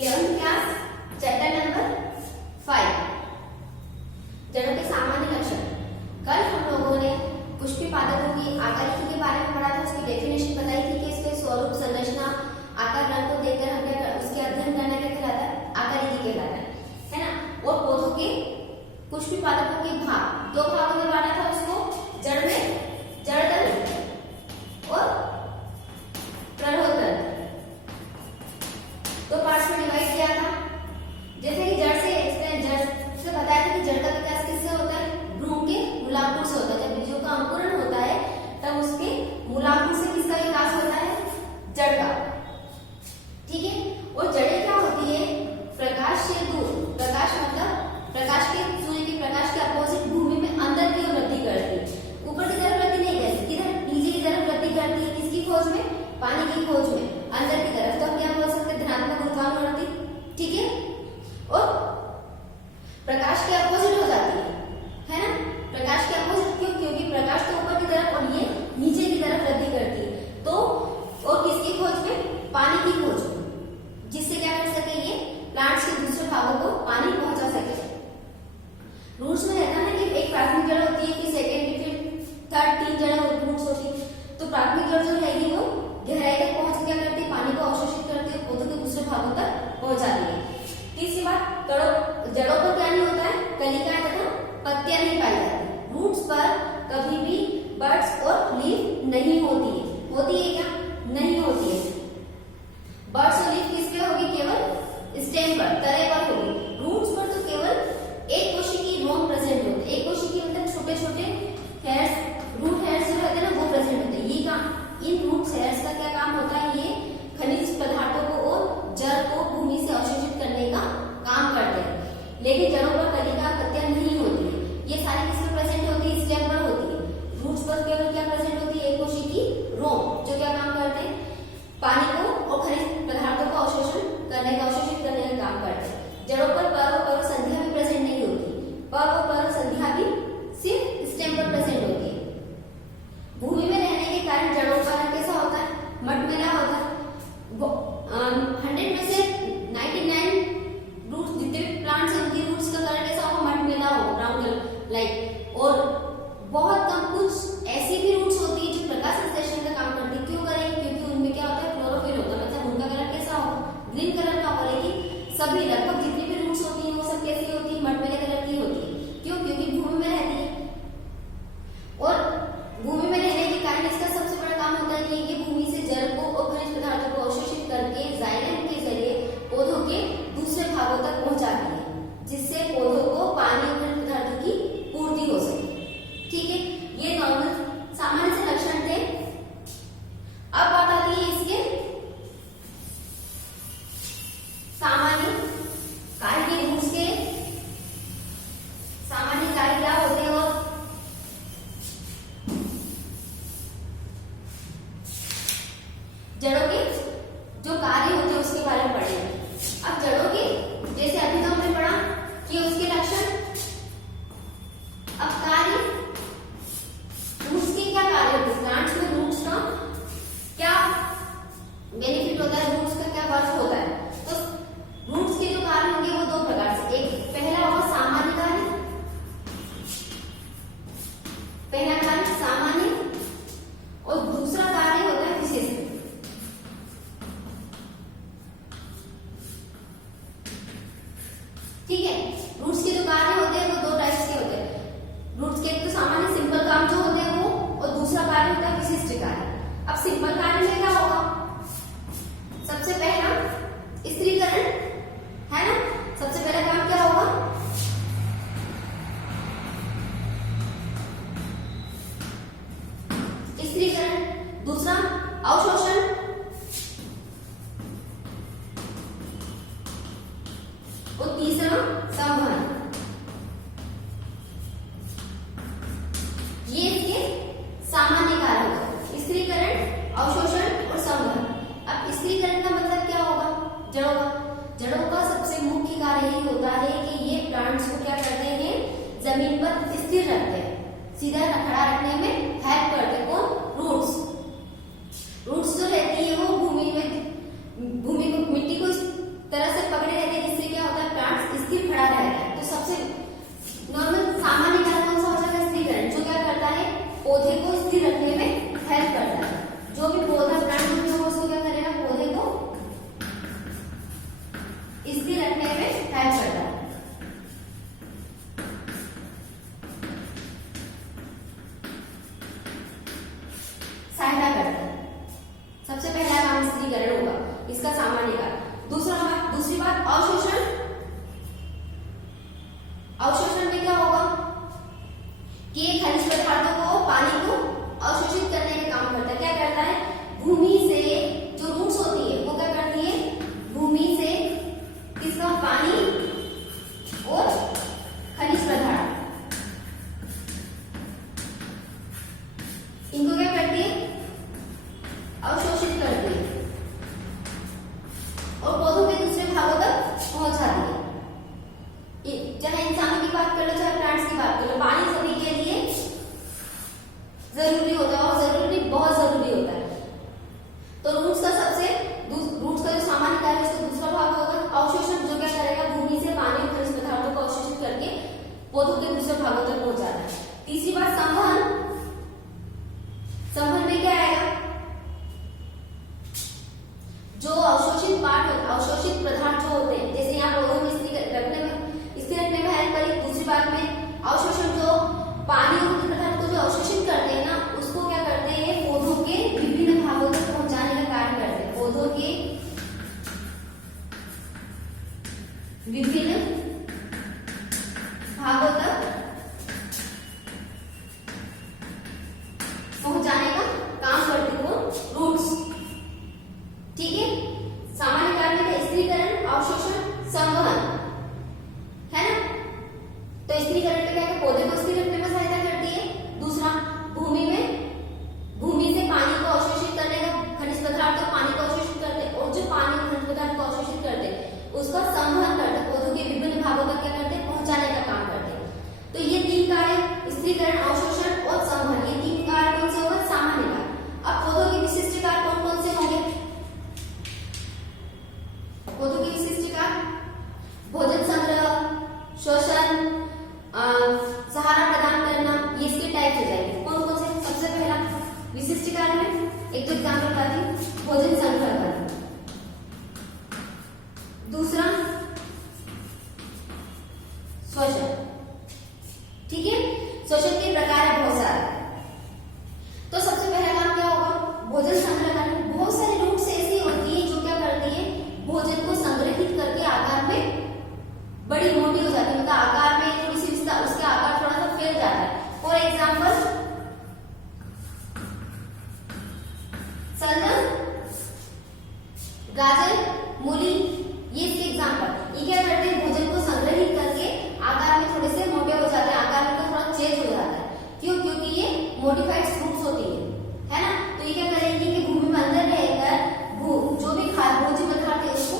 11th class chapter number 5 जड़ों के सामान्य लक्षण। कल हम लोगों ने पुष्पी पादपों की आकार के बारे में पढ़ा था, उसकी डेफिनेशन बताई थी कि इसके स्वरूप, संरचना, आकार, रंग को देखकर हम क्या उसके अध्ययन करना क्या कहलाता है, आकारिकी कहलाता है ना। और पौधों के पुष्पी पादपों के भाग दो भागों में बांटा था उसको, जड़ में जड़तंत्र और प्ररोहतंत्र, दो पार्ट्स में डिवाइड किया था। जैसे कि जड़ से बताया था कि जड़ का विकास किससे होता है, भ्रूण के मूलांकुर से होता है। जब बीजों का अंकुरण होता है तब उसके मूलांकुर से किसका विकास होता है, जड़ का। ठीक है। और जड़ें क्या होती है, प्रकाश से दूर, प्रकाश मतलब प्रकाश के, सूर्य के प्रकाश के अपोजिट भूमि में अंदर की ओर वृद्धि करती है। ऊपर की तरफ वृद्धि नहीं करती, किधर, नीचे की तरफ वृद्धि करती है। किसकी खोज में, पानी की खोज में, अंदर की तरफ। तो हम क्या बोल सकते हैं, धनात्मक गुरुत्वाकर्षण। ठीक है। और प्रकाश के अपोजिट हो जाती है ना, प्रकाश के अपोजिट। क्यों? क्योंकि प्रकाश तो ऊपर की तरफ और ये नीचे की तरफ वृद्धि करती है। तो और किसकी खोज में, पानी की खोज में, जिससे क्या कर सके, ये प्लांट्स के दूसरे भागों को पानी पहुंचा सके। रूट्स में रहता है कि एक प्राथमिक जड़ होती है, कि सेकेंडरी, फिर थर्ड, 3 जड़ रूट्स होती है। तो प्राथमिक जड़ जो रहेगी वो गहराई तक पहुंच क्या करती है, पानी को अवशोषित करती है, पौधों के दूसरे भागों तक पहुंचाती है। तीसरी बात, जड़ों पर क्या नहीं होता है, कलिकाएं तथा पत्तियां नहीं पाई जाती। रूट्स पर कभी भी बड्स और लीफ नहीं होती है। होती है क्या, नहीं होती है। बड्स और लीफ किस पे होगी, केवल स्टेम पर, तने पर होगी। रूट्स पर तो केवल एक कोशिकीय रोम प्रेजेंट होते हैं। एक कोशिकीय मतलब छोटे छोटे हेयर्स, रूट हेयर्स जो रहते हैं ना, वो प्रेजेंट होते हैं। ये काम, इन रूट हेयर्स का क्या काम होता है, ये खनिज पदार्थों को और जड़ को भूमि से अवशोषित करने का काम करते हैं। लेकिन जड़ों पर कलिका, पत्तियां नहीं होती है। ये सारी किसमें प्रेजेंट होती है, स्टेम पर होती है। रूट्स पर केवल क्या प्रेजेंट होती है, एक कोशिकीय रोम, जो क्या काम करते हैं, पानी को और खनिज पदार्थों को अवशोषित करने का काम करते हैं। जड़ों पर पर्व और पर्व संध्या भी प्रेजेंट नहीं होती। पर्व और पर्व संध्या भी सिर्फ स्टेम पर प्रेजेंट होती है। भूमि में रहने के कारण जड़ों का रंग कैसा होता है, मटमैला होता है। 100 में से 99 रूट्स, जितने भी प्लांट्स हैं उनकी रूट्स का कलर कैसा होगा, मटमैला हो, ब्राउन कलर लाइक। और बहुत कम कुछ ऐसी भी रूट्स होती है जो प्रकाश संश्लेषण का काम करती है। क्यों करेंगे, क्योंकि उनमें क्या होता है, क्लोरोफिल होता है, मतलब उनका कलर कैसा होगा, ग्रीन कलर का होगा। लेकिन सभी, लगभग जितनी भी रूट्स होती है वो सब कैसी होती है, मटमैले कलर की होती है। क्यों? क्योंकि भूमि में रहती है। और भूमि में रहने के कारण इसका सबसे बड़ा काम होता है कि ये भूमि से जल को और खनिज पदार्थों को अवशोषित करके जाइलम के जरिए पौधों के दूसरे भागों तक पहुंचाती है, जिससे पौधों को पानी और खनिज पदार्थों की पूर्ति हो सके। ठीक है। ये नॉर्मल सामान्य से लक्षण थे। अब बात आती है इसके सामान्य कार्य के रूट्स के। सामान्य कार्य क्या होते हैं और जड़ों के जो कार्य होते हैं उसके बारे में पढ़ेंगे। अब जड़ों के, जैसे अभी तो हमने पढ़ा कि उसके लक्षण। अब कार्य, रूट्स के क्या कार्य होते हैं, प्लांट्स में रूट्स का क्या बेनिफिट होता है, रूट्स का क्या वर्क होता है। तो रूट्स के जो कार्य होंगे वो दो प्रकार से, एक पहला होगा सामान्य कार्य, पहला कार्य सामान्य, और दूसरा कार्य होता है विशेष। ठीक है। रूट्स के जो कार्य होते हैं वो दो टाइप्स के होते हैं। रूट्स के तो सामान्य सिंपल काम जो होते हैं वो, और दूसरा कार्य होता है विशिष्ट कार्य। अब सिंपल कार्य में क्या होगा, सबसे पहला स्त्रीकरण है ना। सबसे पहला काम क्या होगा, स्त्रीकरण, दूसरा अवशोषण, और तीसरा संवहन। ये इसके सामान्य कार्य होते हैं, स्त्रीकरण, अवशोषण और संवहन। अब स्त्रीकरण का मतलब क्या होगा, जड़ों का। जड़ों का सबसे मुख्य कार्य यही होता है कि ये प्लांट्स को क्या करते हैं, जमीन पर स्थिर रखते हैं, सीधा खड़ा रखने में हेल्प करते हैं। कौन, रूट्स। रूट्स जो रहती है वो भूमि को, मिट्टी को इस तरह से इसका सामान्य कार्य। दूसरी बात अवशोषण। अवशोषण में क्या होगा कि खनिज पदार्थों को, पानी को अवशोषित करने का काम करता है। क्या करता है, भूमि से जो रूट्स होती है वो क्या करती है, भूमि से किसका, पानी और खनिज पदार्थ, इनको क्या करती है, अवशोषित करती है और पौधों के दूसरे भागों तक पहुंचाती है। चाहे इंसानों की बात कर लो, चाहे प्लांट्स की बात कर लो, पानी सभी के लिए जरूरी होता है और जरूरी, बहुत जरूरी होता है। तो रूट्स का जो सामान्य कार्य है उसका दूसरा भाग होगा अवशोषण, जो क्या करेगा, भूमि से पानी और खनिज पदार्थों को अवशोषित करके पौधों के दूसरे भागों तक पहुंचाता है। तीसरी बात संवहन। संवहन में क्या आएगा, जो अवशोषित पदार्थ जो होते हैं, जैसे यहाँ पौधों में स्थिर रखने में हेल्प करी। दूसरी बात में अवशोषण, जो पानी और खनिज पदार्थ को जो अवशोषित करते हैं ना, उसको क्या करते हैं, पौधों के विभिन्न भागों तक पहुंचाने का कार्य करते हैं। पौधों के विभिन्न भागों तक पहुंचाने का काम करते हैं वो रूट्स। ठीक है, सामान्य कार्य में स्थिरीकरण, अवशोषण, संवहन, है ना। तो स्थिरीकरण में क्या है, पौधे को स्थिर रखने में सहायता करती है। दूसरा, भूमि से पानी को अवशोषित करने का, खनिज पदार्थ और पानी को अवशोषित करते हैं, और जो पानी और खनिज पदार्थ को अवशोषित करते हैं उसका संवहन करते हैं, पौधों के विभिन्न भागों तक क्या करते हैं, पहुंचाने का काम करते हैं। तो ये तीन कार्य, स्थिरीकरण, अवशोषण और संवहन, ये तीन कार्य कौन से होगा, सामान्य कार्य। अब पौधों के विशिष्ट कार्य कौन कौन से होंगे, पौधों के विशिष्ट कार्य, भोजन संग्रह, शोषण, सहारा प्रदान करना, ये इसके टाइप हो जाएंगे। कौन कौन से, सबसे पहला विशिष्ट कार्य में एक तो एग्जाम्पल बताती हूँ, भोजन संग्रह करना। दूसरा शोषण। ठीक है, शोषण के प्रकार है बहुत सारे। तो सबसे पहला काम क्या होगा, भोजन संग्रह करना। बहुत सारी रूट्स ऐसी होती है जो क्या करती है, भोजन को संग्रहित करके आकार में बड़ी मोटी हो जाती है, मतलब आकार में थोड़ी सी उसके आकार थोड़ा सा फैल जाता है। फॉर एग्जाम्पल सलजम, गाजर, मूली, ये इसके एग्जाम्पल। ये क्या करते हैं, भोजन को संग्रहित करके आकार में थोड़े से मोटे हो जाते हैं, आकार में थोड़ा चेंज हो जाता है। क्यों, क्योंकि ये मॉडिफाइड फ्रूट्स होती है ना। तो ये क्या करेंगे कि भूमि में अंदर रहकर जो भी भोज्य पदार्थ है उसको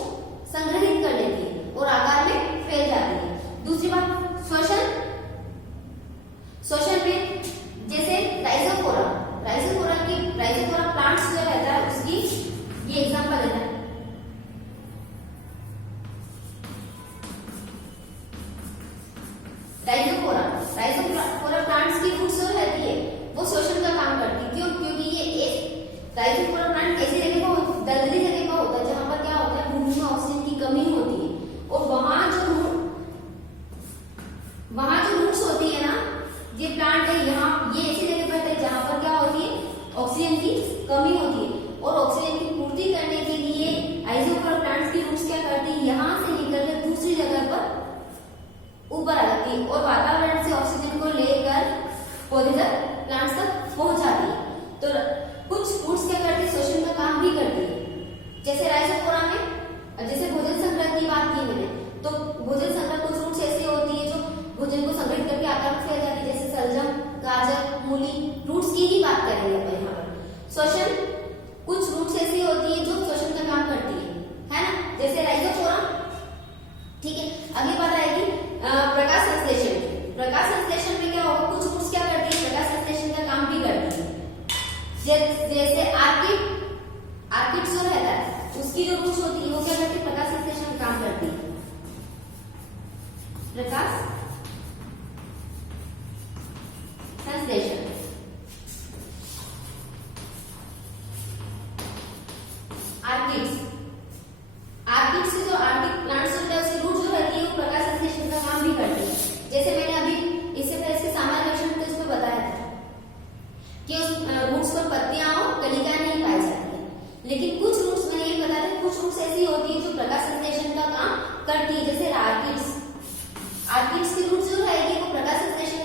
संग्रहित कर लेती है और आकार में फैल जाती है। दूसरी बात श्वसन। श्वसन में जैसे राइजोफोरा प्लांट्स जो रहता है उसकी ये एग्जांपल है। राइजोफोरा प्लांट्स की रूट्स जो रहती है वो श्वसन का काम करती है। क्यों, क्योंकि ये एक राइजोफोरा प्लांट ऐसी जगह पर, दलदली जगह पर होता है जहां पर क्या होता है, भूमि में ऑक्सीजन की कमी होती है, और वहां जो रूट्स होती है ना, ये प्लांट है यहाँ, ये ऐसी जगह पर है जहां पर क्या होती है, ऑक्सीजन की कमी होती है, और ऑक्सीजन की पूर्ति करने के लिए राइजोफोरा प्लांट्स की रूट्स क्या करती है, यहाँ से निकलकर दूसरी जगह पर ऊपर आ जाती है और वातावरण से ऑक्सीजन को लेकर पौधे तक, प्लांट्स तक पहुंचाती है। तो कुछ रूट्स क्या करती है, शोषण का काम भी करती है। जैसे राइजोफोरा में, जैसे भोजन संग्रह की बात की मैंने, तो भोजन संग्रह कुछ रूट्स ऐसी होती है जो भोजन को संग्रहित करके आकार में फैल जाती है, जैसे सलजम, गाजर, मूली, रूट्स की ही बात करेंगे अपन यहाँ पर। श्वसन, कुछ रूट्स ऐसी होती है जो श्वसन का काम करती है ना, जैसे राइजोफोरा। ठीक है, अगली बात आएगी प्रकाश संश्लेषण। प्रकाश संश्लेषण में क्या होगा, कुछ रूट्स क्या करती है, प्रकाश संश्लेषण का काम भी करती है। जैसे आर्किड जो रहता है उसकी जो रूट्स होती है वो क्या करती है, प्रकाश संश्लेषण का काम करती है। प्रकाश संश्लेषण। आर्किड्स से जो आर्किड प्लांट्स होते हैं उसकी रूट्स जो रहती है वो प्रकाश संश्लेषण का काम भी करती है। जैसे मैंने अभी इससे पहले इसके सामान्य लक्षण तो इसमें बताया था कि उस रूट्स पर पत्तियां और कलिकाएं नहीं पाई जाती है, लेकिन कुछ रूट्स में ये बताया था, कुछ रूट्स ऐसी होती है जो प्रकाश संश्लेषण का काम करती है, जैसे आर्किड्स। आर्किड्स की रूट्स जो रहेगी वो प्रकाश संश्लेषण